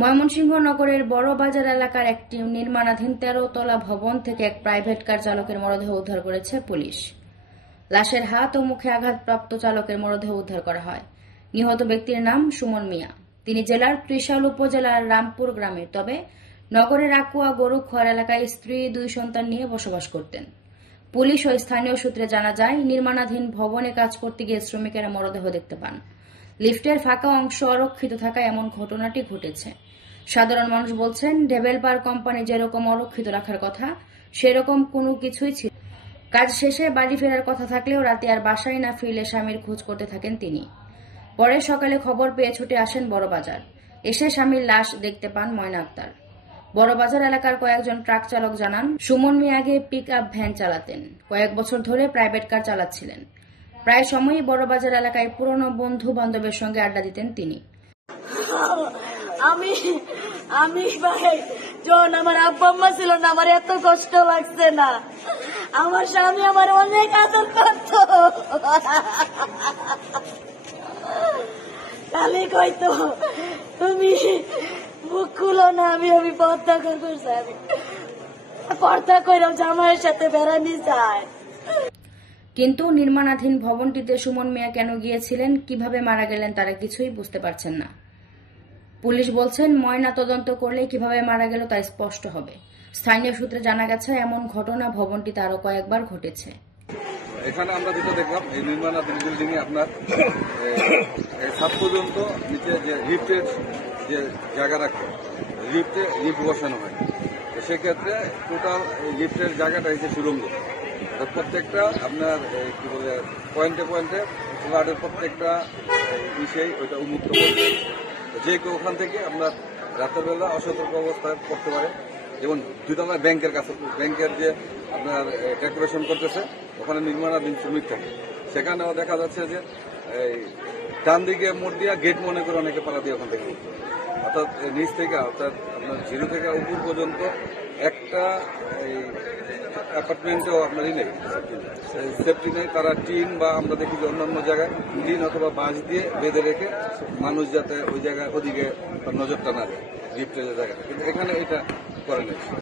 ময়মনসিংহ নগরের বড়বাজার এলাকার একটি নির্মাণাধীন 13 তলা ভবন থেকে এক প্রাইভেট কার চালকের মরদেহ উদ্ধার করেছে পুলিশ। লাশের হাত ও মুখে আঘাতপ্রাপ্ত চালকের মরদেহ উদ্ধার করা হয়। নিহত ব্যক্তির নাম সুমন মিয়া। তিনি জেলার ত্রিশাল উপজেলার রামপুর গ্রামের, তবে নগরের আকুয়া গরুখোয়ার এলাকায় স্ত্রী 2 সন্তান নিয়ে বসবাস করতেন। পুলিশ ও স্থানীয় সূত্রে জানা যায়, নির্মাণাধীন ভবনে কাজ করতে গিয়ে শ্রমিকেরা মরদেহ দেখতে পান। লিফটের ফাঁকা অংশ অরক্ষিত থাকায় এমন ঘটনাটি ঘটেছে। সাধারণ মানুষ বলছেন, ডেভেলপার কোম্পানি যেরকম অরক্ষিত রাখার কথা সেরকম কোনো কিছুই ছিল। কাজ শেষে বাড়ি ফেরার কথা থাকলেও রাতে আর বাসায় না ফিরলে স্বামীর খোঁজ করতে থাকেন তিনি। পরে সকালে খবর পেয়ে ছুটে আসেন বড়বাজার। এসে স্বামীর লাশ দেখতে পান ময়না আক্তার। বড়বাজার এলাকার কয়েকজন ট্রাক চালক জানান, সুমন মিয়া আগে পিকআপ ভ্যান চালাতেন। কয়েক বছর ধরে প্রাইভেট কার চালাচ্ছিলেন। প্রায় সময়ই বড়বাজার এলাকায় পুরনো বন্ধু বান্ধবের সঙ্গে আড্ডা দিতেন তিনি। আমি ভাই যখন আমার আব্বা আম্মা ছিল না, আমার এত কষ্ট লাগছে না। আমার স্বামী আমার অনেক আদর করত। খালি কইতো, তুমি মুখ খুলো না, আমি পর্দা করছি। আমি পর্দা কইরাম জামাইয়ের সাথে বেড়ানি যায়। কিন্তু নির্মাণাধীন ভবনটিতে সুমন মিয়া কেন গিয়েছিলেন, কিভাবে মারা গেলেন তারা কিছুই বুঝতে পারছেন না। পুলিশ বলছেন, ময়না তদন্ত করলে কিভাবে মারা গেল তা স্পষ্ট হবে। স্থানীয় সূত্রে জানা গেছে, এমন ঘটনা ভবনটিতে আরো কয়েকবার ঘটেছে। এখানে আমরা যেটা দেখলাম, এই নির্মাণাধীন বিল্ডিং এ আপনার ছাদ পর্যন্ত নিচে যে লিফটের যে জায়গা রাখে, লিফট বসানো হয়। তো সেক্ষেত্রে টোটাল লিফটের জায়গাটা হচ্ছে সুরঙ্গ। প্রত্যেকটা আপনার কি বলে পয়েন্টে ফ্ল্যাটের প্রত্যেকটা বিষয় ওইটা উন্মুক্ত করবে। যে কেউ ওখান থেকে আপনার রাতের বেলা অসতর্ক অবস্থায় করতে পারে। যেমন 2 তলায় ব্যাংকের কাছে, ব্যাংকের যে আপনার ডেকোরেশন করতেছে ওখানে নির্মাণাধীন শ্রমিক থাকে। সেখানেও দেখা যাচ্ছে যে এই ডান দিকে মোড় দিয়া গেট মনে করে অনেকে পাড়া দিয়ে ওখান থেকে, অর্থাৎ নিচ থেকে অর্থাৎ আপনার 0 থেকে উপর পর্যন্ত একটা অ্যাপার্টমেন্টেও আপনার নেই, সেফটি নেই। তারা টিন বা আমরা দেখি যে অন্যান্য জায়গায় টিন অথবা বাঁশ দিয়ে বেঁধে রেখে মানুষ যাতে ওই জায়গায় ওদিকে নজরটা না দেয় লিফটের জায়গাটা, কিন্তু এখানে এটা করে নেই।